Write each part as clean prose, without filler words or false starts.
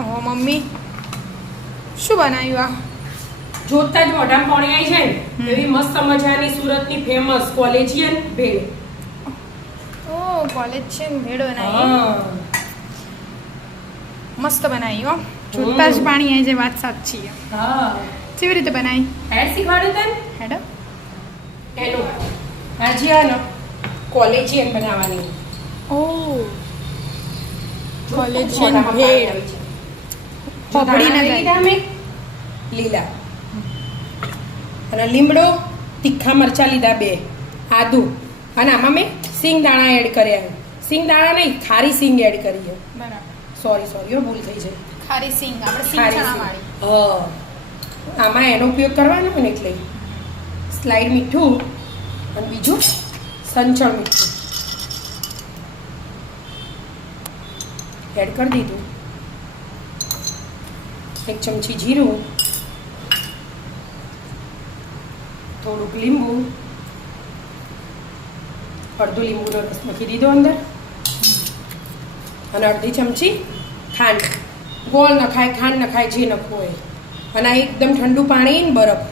ઓહો મમ્મી શું બનાવ્યું આ? જોતા જ મોઢામાં પાણી આવી જાય ને એવી મસ્ત મજાની સુરતની ફેમસ કોલેજિયન ભેળ. ઓ કોલેજિયન ભેળ બનાવી, મસ્ત બનાવી હો. જોતા જ પાણી આવી જાય, વાત સાચી છે. હા, કેવી રીતે બનાવી? હેડ શીખવાડું તને. હેડો. એનું આજે આ ને કોલેજિયન બનાવવાની. ઓ કોલેજિયન ભેળ. પપડી ના જાય અમે લીલા અને લીમડો, તીખા મરચા લીધા 2, આદુ અને આમાં મેં સિંગ દાણા એડ કર્યા. સિંગ દાણા નહીં, ખારી સિંગ એડ કરી છે. બરાબર. સોરી ભૂલ થઈ છે. ખારી સિંગ, આપણે સિંગ ખારી ચણા સિંગ. વાળી. આમાં એનો ઉપયોગ કરવાનો ને એટલે સ્લાઈડ મીઠું અને બીજું સંચળ મીઠું એડ કરી દીધું. 1 ચમચી જીરું, થોડુંક લીંબુ, અડધો લીંબુનો રસ મૂકી દીધો અંદર અને અડધી ચમચી ખાંડ. ગોળ નખાય, ખાંડ નખાય, જે નખવું હોય. અને આ એકદમ ઠંડુ પાણી ને બરફ,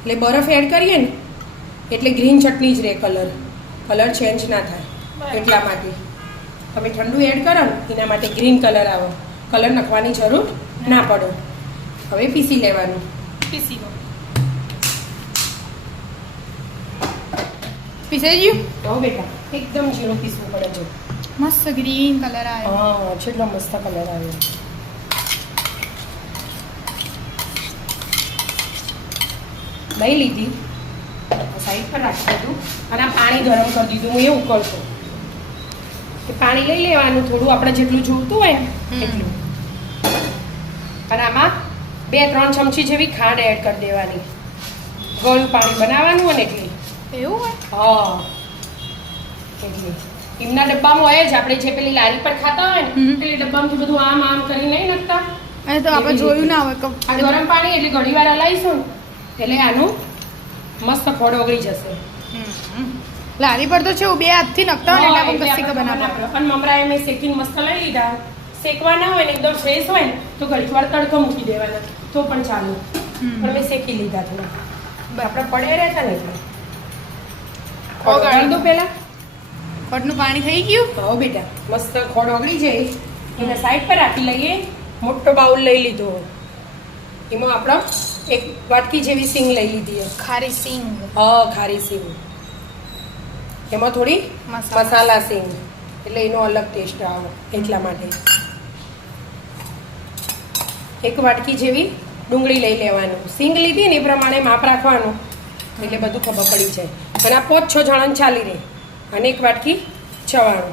એટલે બરફ એડ કરીએ ને એટલે ગ્રીન ચટણી જ રહે. કલર ચેન્જ ના થાય એટલા માટે તમે ઠંડુ એડ કરો ને એના માટે ગ્રીન કલર આવે. કલર નાખવાની જરૂર ના પડે. હવે પીસી લેવાનું. પીસી લો. પીસાઈ ગયું? હો બેટા, એકદમ ઝીણું પીસવું પડે છે. મસ્ત ગ્રીન કલર આવ્યો. હા, કેટલો મસ્ત કલર આવ્યો. દહીં લીધી, સાઈડ પર રાખી દીધું અને આ પાણી ગરમ કરી દીધું. હું એવું કરતો કે પાણી લઈ લેવાનું, થોડું આપણે જેટલું જોઈતું હોય ને એટલું. અને આમાં 2-3 ચમચી જેવી ખાંડ એડ કરી દેવાની. ગળ્યું પાણી બનાવવાનું હોય ને એટલે. એવું હોય? હા, એટલે એમના ડબ્બામાં હોય જ. આપણે જે પેલી લારી પર ખાતા હોય ને પેલી ડબ્બામાંથી બધું આમ કરી નહીં નાખતા. એ તો આપણે જોયું ના હોય. આ ગરમ પાણી એટલે ઘણી વાર હલાવીશું ને એટલે આનું મસ્ત ખોડ ઓગળી જશે. લારી પર તો છે બે હાથથી નખતા હોય ને એટલે આપણે કશી ખબર ના પડે. અને મમરા મેં શેકીને મસ્ત લઈ લીધા. શેકવા ના હોય ને એકદમ ફ્રેશ હોય ને તો ઘડીક વાર તડકો મૂકી દેવાના તો પણ ચાલે. પણ મેં શેકી લીધા થોડા. આપણે પડ્યા રહેતા ને એટલે ઓગાળી દો પહેલા. ખોટનું પાણી થઈ ગયું? હા બેટા, મસ્ત ખોડ ઓગળી જાય એને સાઈડ પર રાખી લઈએ. મોટો બાઉલ લઈ લીધો, એમાં આપણે 1 વાટકી જેવી સિંગ લઈ લીધી. ખારી સિંગ. ખારી સિંગ. એમાં થોડી મસાલા સિંગ એટલે એનો અલગ ટેસ્ટ આવે એટલા માટે. 1 વાટકી જેવી ડુંગળી લઈ લેવાનું. સિંગ લીધી ને એ પ્રમાણે માપ રાખવાનું એટલે બધું ખબર પડી જાય. અને આ 5-6 જણાને ચાલી રહે. અને 1 વાટકી ચવાણું.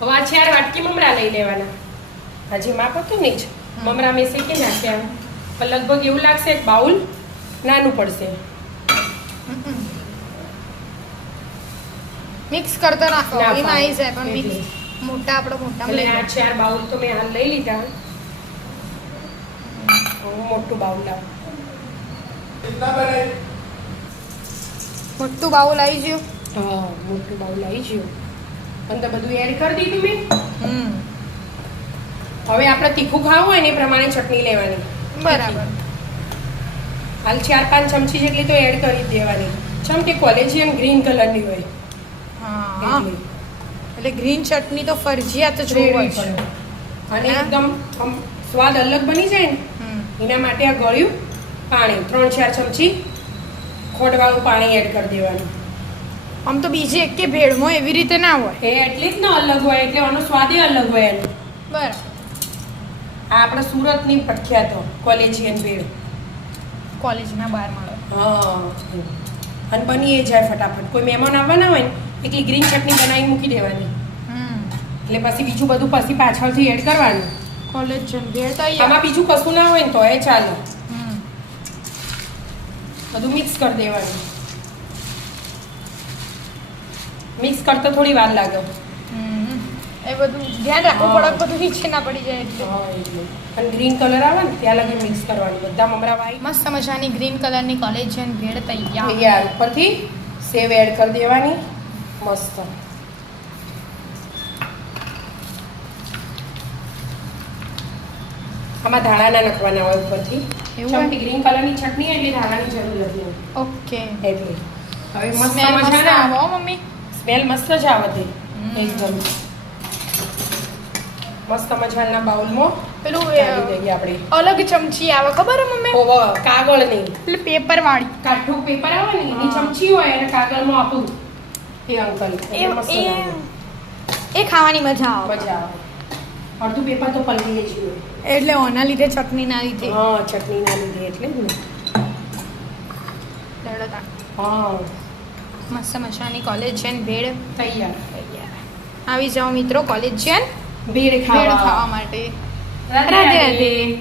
હવે આ 4 વાટકી મમરા લઈ લેવાના. હજી માપ હતું નહીં જ મમરા મેં શેકી નાખ્યા. પણ લગભગ એવું લાગશે એક બાઉલ નાનું પડશે. મિક્સ કરતો નાખો, ના એમાં આવી જાય પણ એટલે. મિક્સ મોટા આપણે મોટા એટલે આ 4 બાઉલ તો મેં હાલ લઈ લીધા. મોટું બાઉલ લાવ. મોટું બાઉલ આવી ગયું. હા, મોટું બાઉલ આવી ગયું. અંદર બધું એડ કરી દીધું મેં. હવે આપણે તીખું ખાવું હોય ને એ પ્રમાણે ચટણી લેવાની. બરાબર. હાલ 4-5 ચમચી જેટલી તો એડ કરી જ દેવાની. ચમ કે કોલેજિયન ગ્રીન કલરની હોય હા, એટલે ગ્રીન ચટણી તો ફરજિયાત જોવું જ. અને એકદમ સ્વાદ અલગ બની જાય ને એના માટે આ ગળ્યું પાણી 3-4 ચમચી ખોડવાળું પાણી એડ કરી દેવાનું. આમ તો બીજી એકે ભેળમાં એવી રીતે ના હોય. એ એટલે જ ને અલગ હોય એટલે આનો સ્વાદ અલગ હોય એનો. બરાબર. આ આપણે સુરતની પ્રખ્યાત કોલેજિયન ભેળ. કોલેજના બહાર મળે. હા, અને બની એ જાય ફટાફટ. કોઈ મહેમાન આવવાના હોય ને એટલી ગ્રીન ચટણી બનાવી મૂકી દેવાની. એટલે પછી બીજું બધું પછી પાછળથી એડ કરવાનું. કોલેજિયન ભેળ તો આમાં બીજું કશું ના હોય ને તો એ ચાલે. બધું મિક્સ કરી દેવાનું. મિક્સ કરતા થોડી વાર લાગે. એ બધું ધ્યાન રાખવું પડે, બધું નીચે ના પડી જાય એટલે. અને ગ્રીન કલર આવે ને ત્યાં લગી મિક્સ કરવાનું. બધા મમરા વાઈ મસ્ત મજાની ગ્રીન કલરની કોલેજિયન ભેળ તૈયાર. યાર ઉપરથી સેવ એડ કરી દેવાની. મસ્ત. આમાં ધાણાના નાખવાના હોય ઉપરથી એવું હોય? ચમકી ગ્રીન કલરની ચટણી એટલે ધાણાની જરૂર નથી ઓકે એટલે હવે મસ્ત સ્મેલ મસ્ત મજાના આવે હો મમ્મી સ્મેલ મસ્ત જ આવે છે એકદમ મસ્ત મજાના બાઉલમાં પેલું કાઢી દઈએ આપણે અલગ ચમચી આવે ખબર હે મમ્મી ઓવર કાગળ નહીં પેલું પેપર વાળી કાઠું પેપર આવે ને એની ચમચી હોય અને કાગળમાં આપું એ અંકલ એ એટલે મસ્ત લાગે. એ ખાવાની મજા આવે મજા આવે અડધું પેપર તો પલળી જ ગયું એટલે ઓના લીધે ચટણી ના લીધે હા ચટણી ના લીધે એટલે જ ને દળતા હા મસ્ત મજાની કોલેજિયન ભેળ તૈયાર આવી જાઓ મિત્રો કોલેજિયન ભેળ ભેળ ખાવા ખાવા માટે રાધે રાધે રાધે રાધે